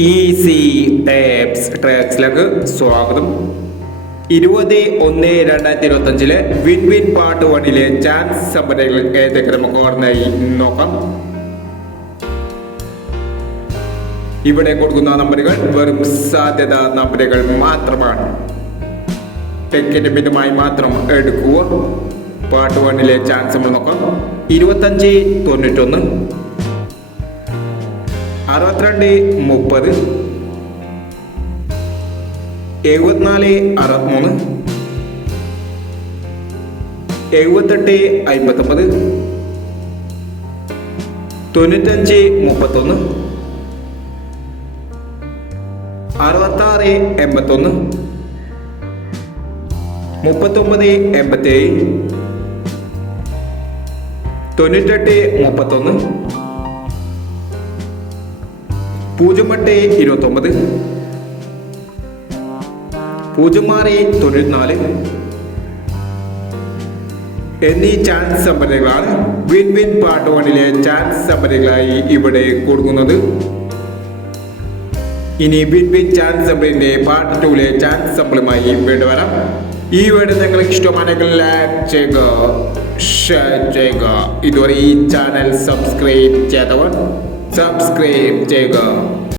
Easy tapes ട്രാക്സിലേക്ക് സ്വാഗതം. ഇരുപത് ഒന്ന് രണ്ടായിരത്തി ഇരുപത്തി അഞ്ചിലെ വിൻ വിൻ പാർട്ട് വണ്ണിലെ ചാൻസ് സമരങ്ങൾ ഏതൊക്കെ നമുക്ക് ഓർമ്മയായി? നോക്കാം. ഇവിടെ കൊടുക്കുന്ന നമ്പറുകൾ വെറും സാധ്യത നമ്പറുകൾ മാത്രമാണ്. ടിക്കറ്റ് മിതമായി മാത്രം എടുക്കുക. പാർട്ട് വണ്ണിലെ ചാൻസ് നമ്മൾ നോക്കാം. ഇരുപത്തഞ്ച് തൊണ്ണൂറ്റൊന്ന്. അറുപത്തിരണ്ട് മുപ്പത്. എഴുപത്തിനാല് അറുപത്തിമൂന്ന്. എഴുപത്തെട്ട് അമ്പത്തൊമ്പത്. തൊണ്ണൂറ്റഞ്ച് മുപ്പത്തൊന്ന്. അറുപത്താറ് എൺപത്തൊന്ന് മുപ്പത്തൊമ്പത് എൺപത്തേഴ് തൊണ്ണൂറ്റെട്ട് മുപ്പത്തൊന്ന്. പൂജ്യം എട്ട് ഇരുപത്തൊമ്പത്. പൂജ്യം ആറ് തൊണ്ണൂറ്റിനാല്. എന്നീ ചാൻസ് സമ്പന്നകളാണ് വിൻ വിൻ പാർട്ട് വണ്ണിലെ ചാൻസ് സമ്പന്നകളായി ഇവിടെ കൊടുക്കുന്നത്. ഇനി വിൻ വിൻ ചാൻസ് സമ്പലിന്റെ പാർട്ട് ടൂലെ ചാൻസ് സമ്പളുമായി വീണ്ടും വരാം. ഈ വീട് നിങ്ങൾക്ക് ഇഷ്ടമാണെങ്കിൽ ലൈക്ക് ചെയ്യുക ഷെയർ ചെയ്യുക. ഇതുവരെ ഈ ചാനൽ സബ്സ്ക്രൈബ് ചെയ്തവർ സബ്സ്ക്രൈബ് ചെയ്യുക.